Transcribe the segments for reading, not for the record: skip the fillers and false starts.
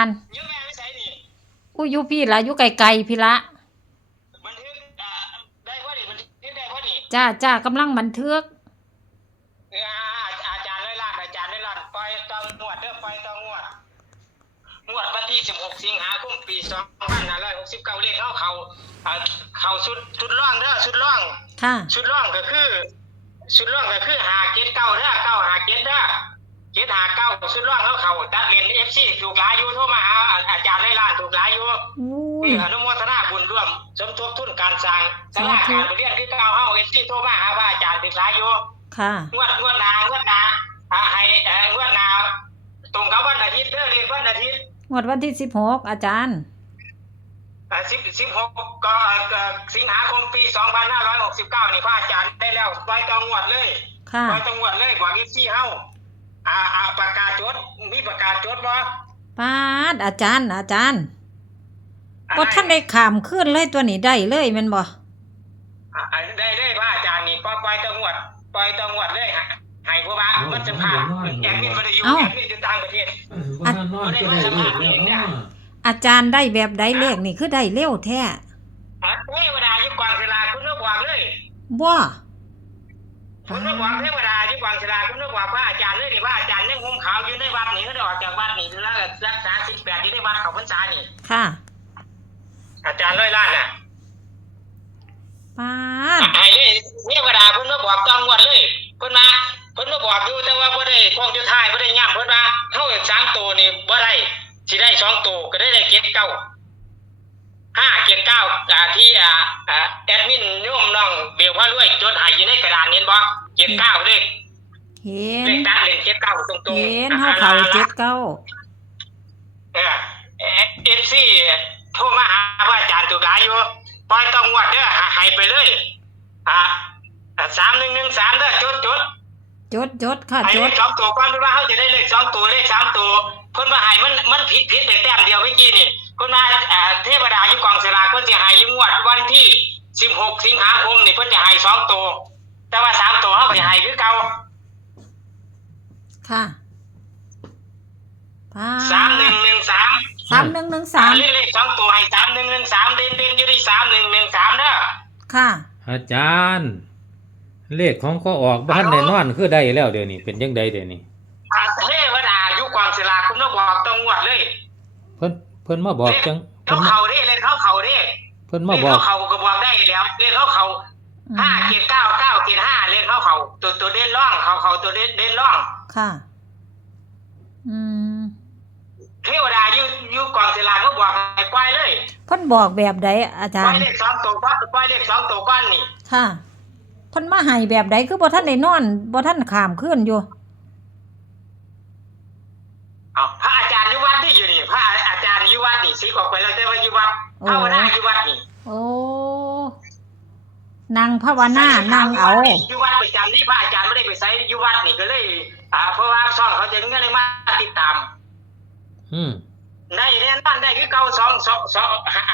ารย์อยู่แม่ไม่ใช่นี่อู้อยู่พี่ละอยู่ไกลๆพี่ละบันทึกได้พอดีบันทึกได้พอดีจ้ากำลังบันทึกอาจารย์ได้ล้านปล่อยตองงวดเด้อปล่อยตองงวดวันที่16สิงหาคมปี2569เลขเข้าชุดร่องเด้อชุดร่องค่ะชุดร่องก็คือหาเก็ดเก้าเด้อเก้าหาเก็ดเด้อเก็ดหาเก้าชุดร่องเขาตัดเลน FC ถูกหลายอยู่โทรมาหาอาจารย์ได้ล้านถูกหลายอยู่อนุโมทนาบุญร่วมสมทบทุนการสร้างศาลาการเรียนคือเก่าเฮา FC โทรมาหาพระอาจารย์ถูกหลายอยู่ค่ะงวดนาให้งวดนาตรงกับวันอาทิตย์เด้อเรียนวันอาทิตย์งวดวันที่16อาจารย์16ก็สิงหาคมปี2569นี่พระอาจารย์ได้แล้วปล่อยตองงวดเลยค่ะปล่อยตองงวดเลยบอก FC เฮาประกาศจดมีประกาศจดบ่ปาดอาจารย์บ่ทันได้ข้ามคืนเลยตัวนี้ได้เลยแม่นบ่ได้เลยพระอาจารย์นี่ปล่อยตองงวดเลยให้เพราะว่ามันจะพาแอดมินบ่ได้อยู่แอดมินอยู่ต่างประเทศบ่ได้มาสัมภาษณ์แล้วเนาะอาจารย์ได้แบบใดเลขนี่คือได้เร็วแท้เทวดาอยู่กวางศิลาคุณนึกบอกเลยบ่คุณนึกบอกเทวดาอยู่กวางศิลาคุณนึกบอกพระอาจารย์เลยนี่พระอาจารย์ยังห่มขาวอยู่ในวัดนี่เขาได้ออกจากวัดนี่แล้วรักษา18อยู่ในวัดเขาพรรษานี่ค่ะอาจารย์ร้อยล้านน่ะปาดให้เลยเทวดาคุณนึกบอกต้องงวดเลยเพิ่นมาบอกอยู่แต่ว่าบ่ได้พวกอยู่ท้ายบ่ได้ย่ำเพิ่นว่าเฮา3ตัวนี่บ่ได้สิได้2ตัวก็ได้เก็บ9 5เก็บ9ที่แอดมินโยมน้องเบลพารวยจดให้อยู่ในกระดานเห็นบ่เก็บ9เลขเห็นเลขตัดเลขเก็บ9ตรงๆเห็นเฮาเข้า79FC โทรมาหาพระอาจารย์ตุกหลายอยู่ปล่อยต้องงวดเด้อให้ไปเลย3113เด้อจดค่ะให้เลข2ตัวก่อนเพราะว่าเฮาจะได้เลข2ตัวเลข3ตัวเพิ่นว่าให้มันผิดไปแต้มเดียวเมื่อกี้นี่เพิ่นว่าเทวดาอยู่กองสลากเพิ่นสิให้งวดวันที่16สิงหาคมนี่เพิ่นจะให้2ตัวแต่ว่า3ตัวเฮาก็สิให้คือเก่าค่ะ3113เลข2ตัวให้3113เด่นๆอยู่ที่3113เด้อค่ะอาจารย์เลขของก็ออกบ้านแน่นอนคือได้แล้วเดี๋ยวนี้เป็นจังได๋เดี๋ยวนี้เทวดาอยู่กองสลากคุณต้องบอกต้องงวดเลยเพิ่นมาบอกจังเขาเด้เลขเขาเด้เพิ่นมาบอกเขาก็บอกได้แล้วเลขเขา5เกต9 9เกต5เลขเขาตัวเด่นร่องเขาตัวเด่นร่องค่ะเทวดาอยู่กองสลากเขาบอกให้ปล่อยเลยเพิ่นบอกแบบใดอาจารย์ปล่อยเลข2ตัวปล่อยเลข2ตัวก้อนนี่ค่ะเพิ่นมาให้แบบใดคือบ่ทันได้นอนบ่ทันข้ามคืนอยู่พระอาจารย์อยู่วัดนี่อยู่นี่พระอาจารย์อยู่วัดนี่สิออกไปแล้วแต่ว่าอยู่วัดภาวนาอยู่วัดนี่โอ้นั่งภาวนานั่งเอาอยู่วัดประจำที่พระอาจารย์ไม่ได้ไปไสอยู่วัดนี่ก็เลยเพราะว่าช่องเขาจะเงินเลยมาติดตามได้แน่นอนได้คือเก่า2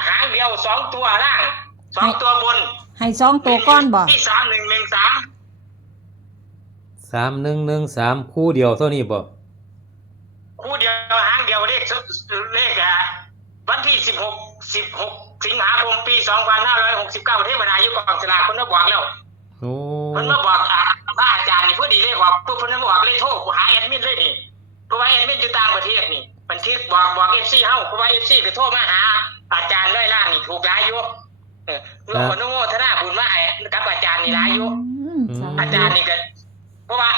หางเดียว2ตัวล่าง2ตัวบนให้2ตัวก้อนบ่ที่3113คู่เดียวเท่านี้บ่คู่เดียวหางเดียวเลขวันที่16สิงหาคมปี2569เทวดาอยู่กองสลากเพิ่นมาบอกแล้วเพิ่นมาบอกพระอาจารย์นี่พอดีเลยบอกปุ๊บเพิ่นมาบอกเลยโทรหาแอดมินเลยนี่เพราะว่าแอดมินอยู่ต่างประเทศนี่บันทึกบอก FC เฮาเพราะว่า FC ก็โทรมาหาอาจารย์ร้อยล้านนี่ถูกหลายอยู่อนุโมทนาบุญมาให้กับอาจารย์นี่หลายอยู่อาจารย์นี่ก็เพราะว่า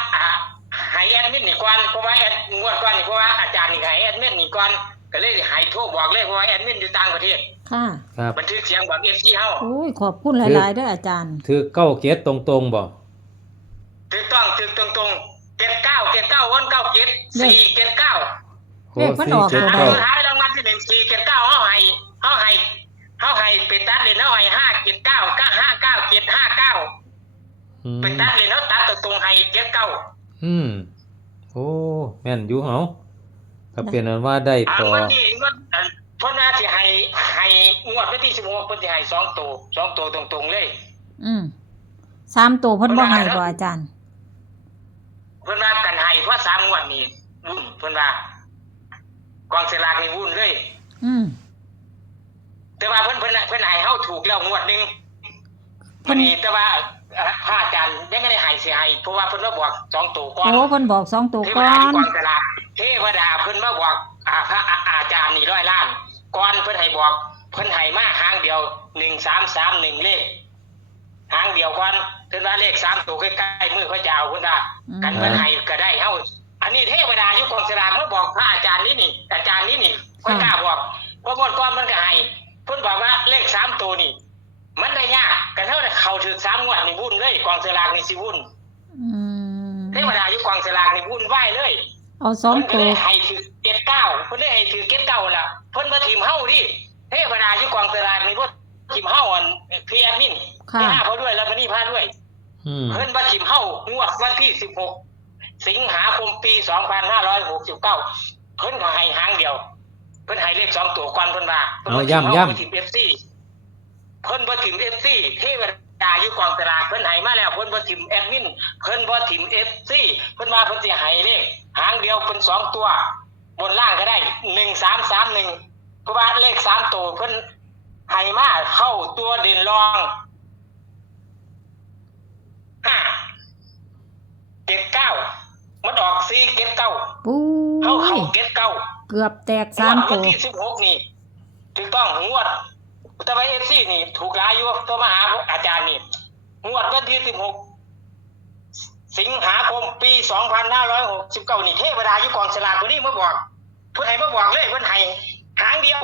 ให้แอดมินนี่ก่อนเพราะว่าแอดงวดก่อนนี่เพราะว่าอาจารย์นี่ให้แอดมินนี่ก่อนก็เลยให้โทรบอกเลยเพราะว่าแอดมินอยู่ต่างประเทศค่ะครับบันทึกเสียงบอก FC เฮาโอ้ยขอบคุณหลายๆเด้ออาจารย์ถือ9เกียรติตรงๆบ่ถูกต้องตรงๆ79วัน9เกียรติ4เกียรติ9เลขมันออกตัวใดท้ายรางวัลที่1 4เกียรติ9เฮาให้ไปตัดเลยเฮาให้5เกียรติ9 59เกียรติ59ไปตัดเลยเฮาตัดตรงๆให้เกียรติ9โอ้แม่นอยู่เฮาก็เป็นอันว่าได้ต่อวันนี้เพิ่นว่าสิให้งวดวันที่16เพิ่นสิให้2ตัวตรงๆเลย3ตัวเพิ่นบ่ให้บ่อาจารย์เพิ่นว่ากันให้เพราะ3งวดนี้เพิ่นว่า กองสลากนี่วุ่นเลย อืม แต่ว่าเพิ่นให้เฮาถูกแล้วงวดหนึงวันนี้แต่ว่าพระอาจารย์ยังไม่ได้ให้สิให้เพราะว่าเพิ่นมาบอก2ตัวก่อน โอ้เพิ่นบอก2ตัว เทว ก่อ ดาที่ น กองสลากเทวดาเพิ่นมาบอกพระอาจารย์นี่100 ล้านก่อนเพิ่นให้บอกเพิ่นให้มาหางเดียว1331เลขหางเดียวก่อนเพิ่นว่าเลข3ตัวใกล้ๆมือพระเจ้าเพิ่นว่ากันเพิ่นให้ก็ได้เฮาอันนี้เทวดาอยู่กองสลากมาบอกพระอาจารย์นี่อาจารย์นี่ค่อยกล้าบอกเพราะก่อนมันก็ให้เพิ่นบอกว่าเลข3ตัวนี่มันได้ยากกันเท่าเขาถือ3งวดนี่วุ่นเลยกองสลากนี่สิวุ่น อืม เทวดาอยู่กองสลากนี่วุ่นวายเลย เอา2 เพิ่นก็ ตัว เลยให้ถือ79เพิ่นเลยให้ถือ79ล่ะเพิ่นบ่ทิมเฮาดิเทวดาอยู่กองสลากนี่บ่ทิมเฮาอันพี่แอดมิน ค่ะ พี่หน้าเขาด้วยแล้วมันนี่พาด้วย เพิ่นบ่ทิมเฮางวดวันที่16สิงหาคมปี2569เพิ่นก็ให้หางเดียวเพิ่นให้เลข2ตัวก่อนเพิ่นว่าเพิ่นบ่ทิมเฮาบ่ทิม FC เพิ่นบ่ทิม FC เทวดาอยู่กองสลากเพิ่นให้มาแล้วเพิ่นบ่ทิมแอดมินเพิ่นบ่ทิม FC เพิ่นว่าเพิ่นสิให้เลขหางเดียวเป็น2ตัวบนล่างก็ได้1331เพราะว่าเลข3ตัวเพิ่นให้มาเข้าตัวเด่นรอง79มันออก479 ปุ้ เข้าย 79 เกือบแตก งวด 3 วั ตั น ว ที่16นี่ถูกต้องงวดแต่ว่า FC นี่ถูกหลายอยู่ตัวมาหาอาจารย์นี่งวดวันที่16สิงหาคมปี2569นี่เทวดาอยู่กองสลากตัวนี้มาบอกเพิ่นให้มาบอกเลยเพิ่นให้หางเดียว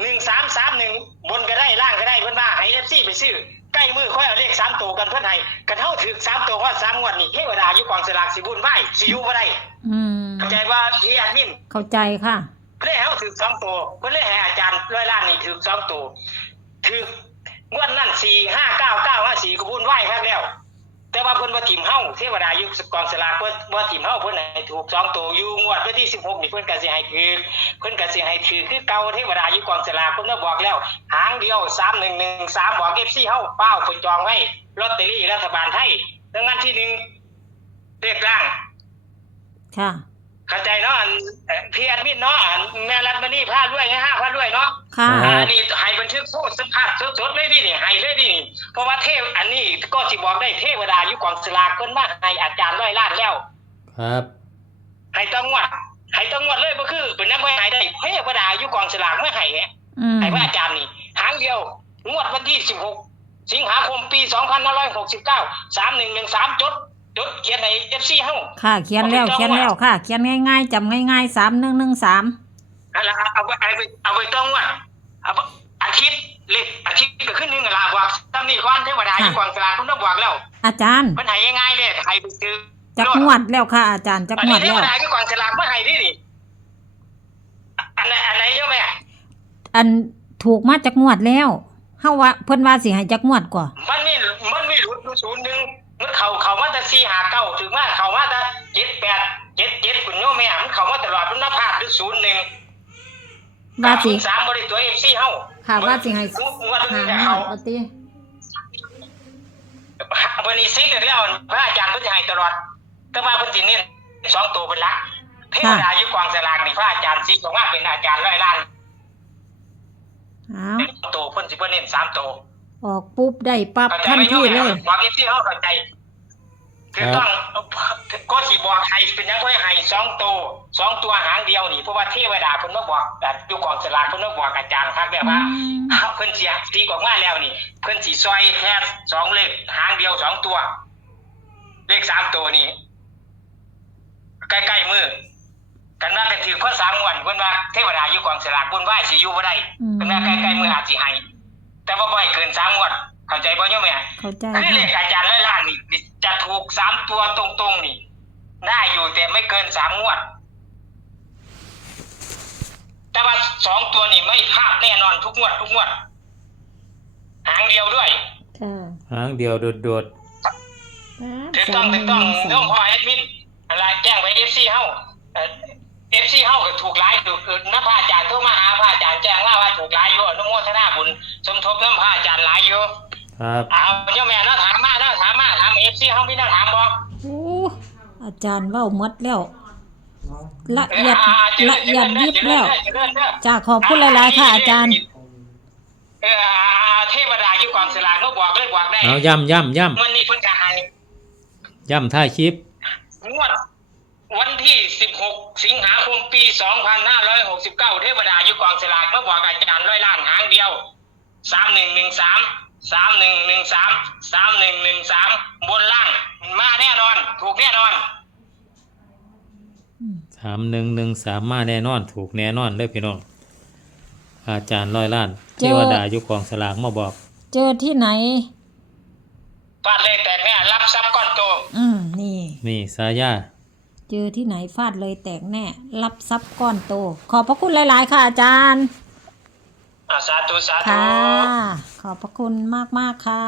1331บนก็ได้ล่างก็ได้เพิ่นว่าให้ FC ไปซื้อใกล้มือค่อยเอาเลข3ตัวกันเพิ่นให้กันเฮาถึก3ตัวฮอด3งวดนี่เทวดาอยู่กองสลากสิบุญไหว้สิอยู่บ่ได้ อืม เข้าใจว่าพี่แอดมิน เข้าใจค่ะ เพิ่นให้เฮาถึก2ตัวเพิ่นเลยให้อาจารย์100 ล้านนี่ถึก2ตัวถึกงวดนั้น45994ก็บุญไหว้ครับแล้วแต่ว่าเพิ่นบ่ทิมเฮาเทวดาอยู่กองสลากเพิ่นบ่ทิมเฮาเพิ่นให้ถูก2ตัวอยู่งวดวันที่16นี่เพิ่นก็สิให้คือเพิ่นก็สิให้ถือคือเก่าเทวดาอยู่กองสลากเพิ่นก็บอกแล้วหางเดียว3113บอก FC เฮาเป้าไปจองไว้ลอตเตอรี่รัฐบาลไทยรางวัลที่1เลขล่าง ค่ะ เข้าใจเนาะพี่แอดมินเนาะแม่รัฐมณีพาด้วยให้5พาด้วยเนาะ ค่ะ รับ อันนี้ให้บันทึกพูดสัมภาษณ์สดๆเลยดินี่ให้เลยดินี่เพราะว่าเทพอันนี้ก็สิบอกได้เทวดาอยู่กองสลากเพิ่นมาให้อาจารย์100 ล้านแล้ว ครับ ให้ต้องงวดเลยบ่คือเป็นนำบ่ให้ได้เทวดาอยู่กองสลากมาให้เนี่ย อืม ให้พระอาจารย์นี่หางเดียวงวดวันที่16สิงหาคมปี2569 3113จดเขียนใน FC เฮา ค่ะ เขียนแล้วค่ะ เขียนง่ายๆจำง่ายๆ3113 นั่นล่ะเอาไปต้องงวดเอาอาทิตย์เลขอาทิตย์ก็ขึ้นนึงล่ะบอกตำนี้ก่อนเทวดาอยู่กองสลากเพิ่นบอกแล้ว อาจารย์ มันให้ง่ายๆเลยให้ไปซื้อ จักงวดแล้วค่ะ อาจารย์จัก อัน งว นี้ ด เท แล้ว วดาอยู่กองสลากมาให้ดิอันไหนเจ้าแม่ อันถูกมาจักงวดแล้วเฮาว่าเพิ่นว่าสิให้จักงวดกว่า มันมีหลุดอยู่01มันเข้ามาแต่459ถึงมาเข้ามาแต่78 77คุณโยมแม่มันเข้ามาตลอดมันมาพลาดอยู่01 ว่าสิ 3บ่ได้ตัว FC เฮา ค่ะว่าสิให้ งวดนึง หาง เขา วดบ่ติ วันนี้ซิกแล้วพระอาจารย์เพิ่นสิให้ตลอดแต่ว่าเพิ่นสิเน้น2ตัวเป็นหลักเทวดาอยู่กองสลากนี่พระอาจารย์ซิกออกมาเป็นอาจารย์100 ล้าน อ้าว ตัวเพิ่นสิบ่เน้น3ตัว ออกปุ๊บได้ปั๊บทันทีเลย บอกที่เฮาเข้าใจคือต้องก็สิบอกให้เป็นหยังก็ให้2ตัวหางเดียวนี่เพราะว่าเทวดาเพิ่นมาบอกอยู่กองสลากเพิ่นมาบอกอาจารย์ครับแบบว่าเพิ่นสิตีออกมาแล้วนี่เพิ่นสิซอยแค่2เลขหางเดียว2ตัวเลข3ตัวนี่ใกล้ๆมือกันว่ากันถือข้อ3งวดเพิ่นว่าเทวดาอยู่กองสลากบุญไหว้สิอยู่บ่ได้เพิ่นว่าใกล้ๆมืออาจสิให้แต่ว่าบ่ให้เกิน3งวดเข้าใจบ่โยมแม่ เข้าใจ คือเลขอาจารย์100 ล้านนี่จะถูก3ตัวตรงๆนี่ได้อยู่แต่ไม่เกิน3งวดแต่ว่า2ตัวนี่ไม่พลาดแน่นอนทุกงวดหางเดียวด้วย ค่ะ หางเดียวโดด ถูกต้องน้องพ่อแอดมินอะไรแจ้งไป FC เฮาFC เฮาก็ถูกหลายอยู่นะพระอาจารย์โทรมาหาพระอาจารย์แจ้งว่าถูกหลายอยู่อนุโมทนาบุญสมทบนำพระอาจารย์หลายอยู่ ๆครับ เอาโยมแม่เนาะถามมา FC เฮามีแนวถามบ่ โอ้อาจารย์เว้าหมดแล้ว ละเอียดละเอียดยิบแล้ว เจริญเด้อ จ้าขอบคุณหลายๆค่ะอาจารย์ เทวดาอยู่กองสลากเขาบอกเลยบอกได้ เอาย่ำ วันนี้เพิ่นจะให้ ย่ำท้ายคลิป งวดวันที่16สิงหาคมปี2569เทวดาอยู่กองสลากมาบอกอาจารย์ร้อยล้านหางเดียว3113 3113 3113บนล่างมาแน่นอนถูกแน่นอน 3113มาแน่นอนถูกแน่นอนเลยพี่น้องอาจารย์ร้อยล้านเทวดาอยู่กองสลากมาบอก เจอที่ไหน ฟาดเลยแต่แม่รับทรัพย์ก้อนโต นี่ นี่สายา เจอที่ไหนฟาดเลยแตกแน่ รับทรัพย์ก้อนโต ขอบพระคุณหลายๆค่ะอาจารย์ สาธุสาธุ ค่ะ ขอบพระคุณมากๆค่ะ